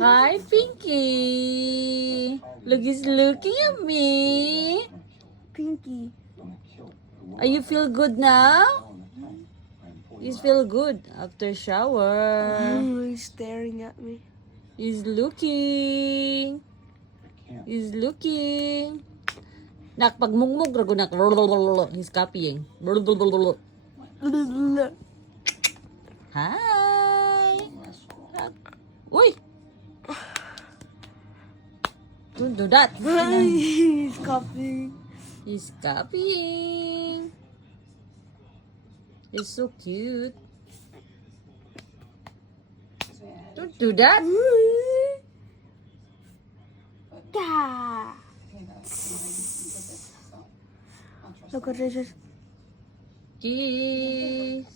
Hi, Pinky. Look, he's looking at me. Pinky. Are you feel good now? You feel good after shower. He's staring at me. He's looking. He's looking. Nak pagmungmug rago nak. He's copying. Hi. Uy. Don't do that. He's copying. He's copying. He's so cute. Don't do that. Yeah. Look at this. Kiss.